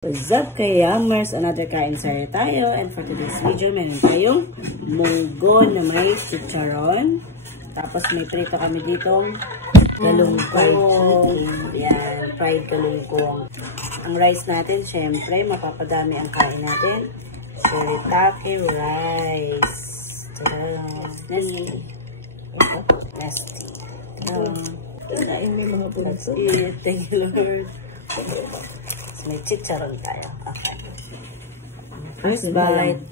What's up Kayamers? Another kain-sari tayo, and for today's video meron tayong munggo na may chicharon, tapos may prito kami ditong galunggong. Yan, fried galunggong. Ang rice natin, syempre mapapadami ang kain natin, shirataki rice. Nesty. May mga puso. Thank you Lord. May chicharon tayo. Okay. First bite.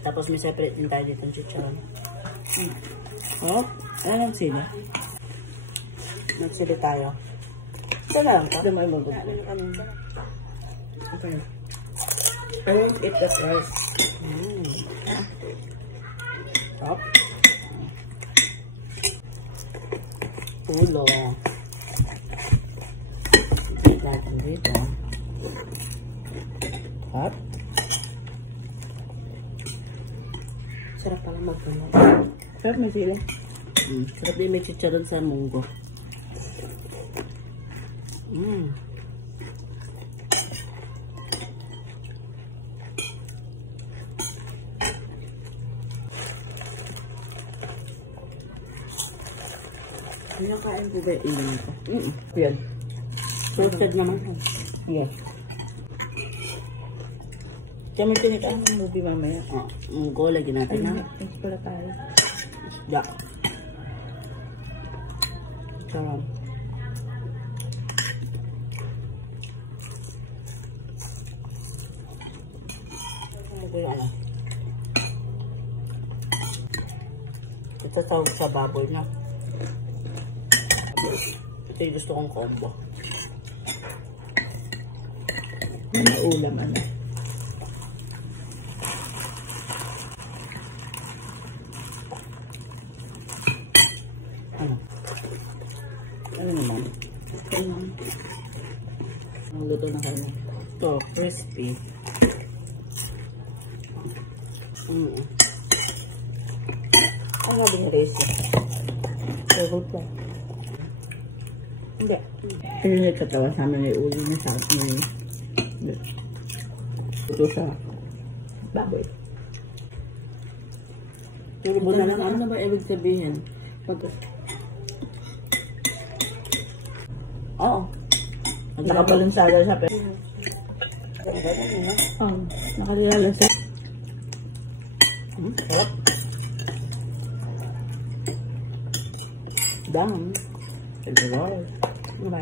Tapos may separate din tayo dito ng chicharon. Oh, ano sila? Nagsili tayo. Ito na lang to? Ito may mabuto. Okay. I won't eat the rice. Top. Ulo. Natin dito. Hot. Sarap pala magkalat. Sarap may sila. Sarap din may chicharon sa munggo. Pinakain ko ba yung ito? Yan. Toasted naman. Yes. Kaya may tinitaan ng movie mamaya. Munggo, lagyan natin na. Ito pala tayo. Isda. Sarap. Ito yung ano. Ito tawag sa baboy na. Ito yung gusto kong combo. May ulam ano. Ano naman? Ang luto na kayo. Ito, crispy. Ang sabi ni Reza. Tawag pa. Hindi. Pero nagkatawa sa amin may ulo na sa akin. Ito sa baboy. Tulobo na lang. Ano ba ibig sabihin? Oo. Nakabalunsada sa pera. Nakalilala sa. Sarap. Dami. Ano ba?